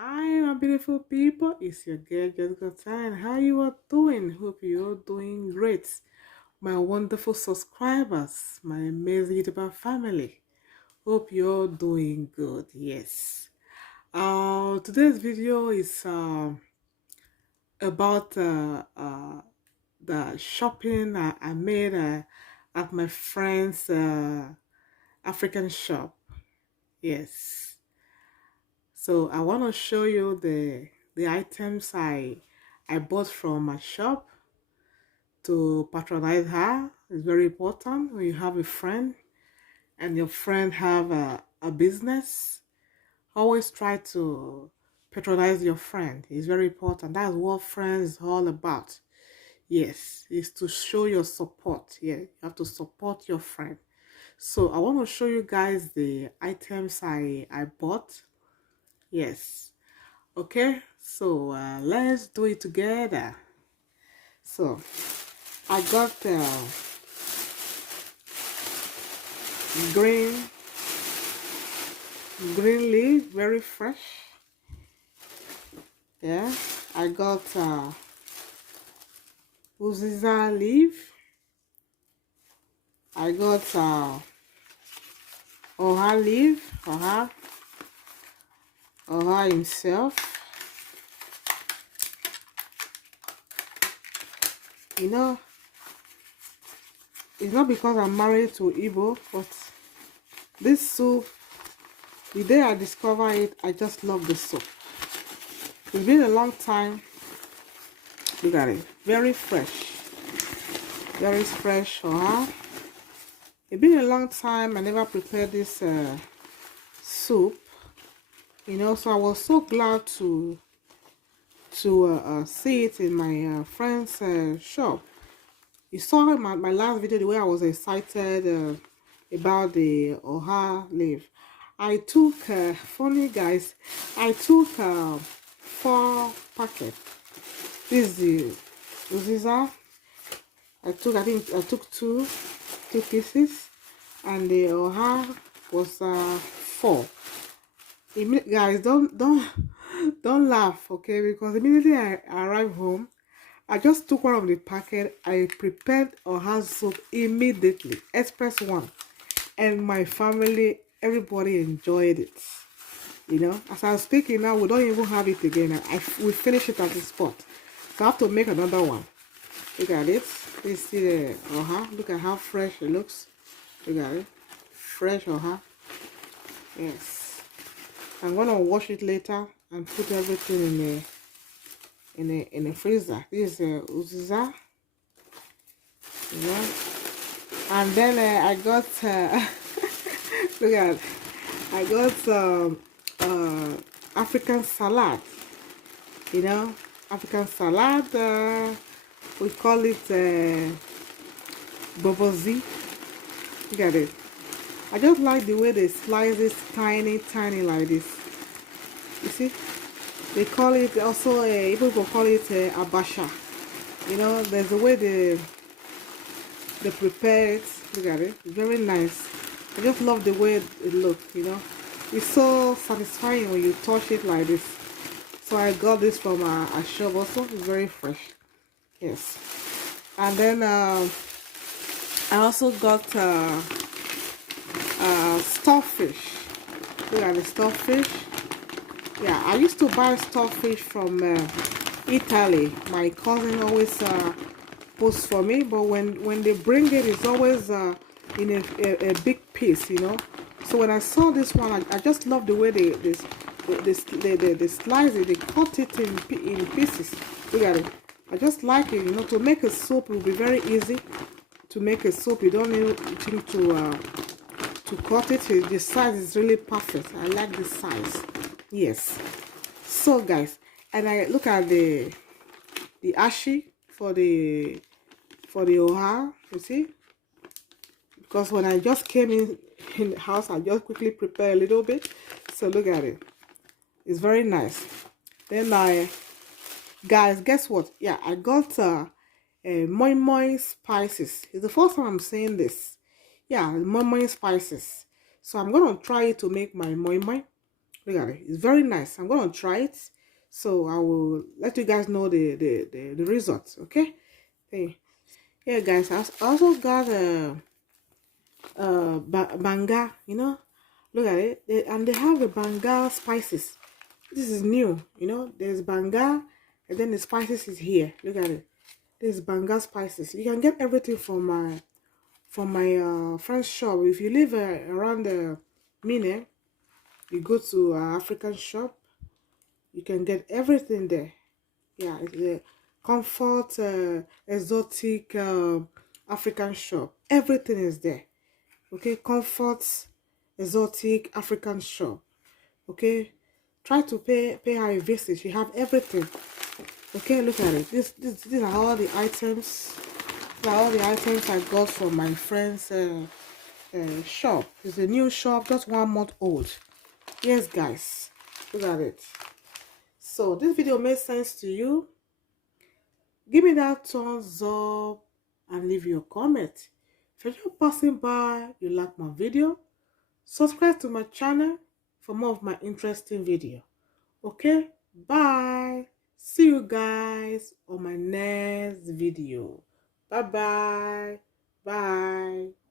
Hi, my beautiful people. It's your girl Jessica Time. How you are doing? Hope you're doing great. My wonderful subscribers, my amazing YouTuber family. Hope you're doing good. Yes. Today's video is about the shopping I made at my friend's African shop. Yes. So I want to show you the items I bought from my shop to patronize her. It's very important when you have a friend and your friend have a business. Always try to patronize your friend. It's very important. That's what friends is all about. Yes, is to show your support. Yeah, you have to support your friend. So I want to show you guys the items I bought. Yes. Okay, so let's do it together. So I got green green leaf, very fresh. Yeah, I got uziza leaf. I got oha leaf, oha himself. You know, it's not because I'm married to Igbo, but this soup, the day I discovered it, I just love the soup. It's been a long time. Look at it, very fresh. It's been a long time I never prepared this soup, so I was so glad to see it in my friend's shop. You saw my last video, the way I was excited about the oha leaf. I took funny guys, I took 4 packets. This is the uziza. I took two pieces, and the oha was 4. Guys, don't laugh, okay? Because immediately I arrived home, I just took one of the packet. I prepared oha soup immediately, express one, and my family, everybody enjoyed it. As I'm speaking now, we don't even have it again. We finish it at the spot, so I have to make another one. Look at it. You see the oha. Look at how fresh it looks. Look at it, fresh oha. Yes, I'm gonna wash it later and put everything in a freezer. This is uziza, and then I got look at, I got African salad. African salad. We call it bobozi. Look at it. I just like the way they slice this tiny like this. You see, they call it also people call it abasha. There's a way they prepare it. Look at it, very nice. I just love the way it looks. It's so satisfying when you touch it like this. So I got this from a shop also. It's very fresh. Yes. And then I also got stockfish. Look at the stockfish. Yeah, I used to buy stockfish from Italy. My cousin always posts for me, but when they bring it, it's always in a big piece. So when I saw this one, I just love the way they slice it. They cut it in pieces. Look at it. I just like it. To make a soup will be very easy. To make a soup, you don't need to cut it. The size is really perfect. I like this size. Yes. So guys, and I look at the ashi for the oha. You see, because when I just came in the house, I just quickly prepare a little bit. So look at it. It's very nice. Then guys, guess what? Yeah, I got moi moi spices. It's the first time I'm saying this. Yeah, moi moi spices. So I'm gonna try to make my moi moi. Look at it. It's very nice. I'm gonna try it. So I will let you guys know the results. Okay. Hey. Yeah, guys. I also got a banga. You know, look at it. And they have the banga spices. This is new. You know, there's banga, and then the spices is here. Look at it. There's banga spices. You can get everything from my friend's shop. If you live around the Mine, you go to African shop, you can get everything there. Yeah, it's a comfort exotic African shop. Everything is there. Okay, comfort exotic African shop. Okay, try to pay her a visit. She have everything. Okay, look at it. These are all the items. These are all the items I got from my friend's shop. It's a new shop, just 1 month old. Yes, guys, look at it. So this video made sense to you. Give me that thumbs up and leave your comment. If you're just passing by, you like my video, subscribe to my channel for more of my interesting video. Okay, bye. See you guys on my next video. Bye bye. Bye.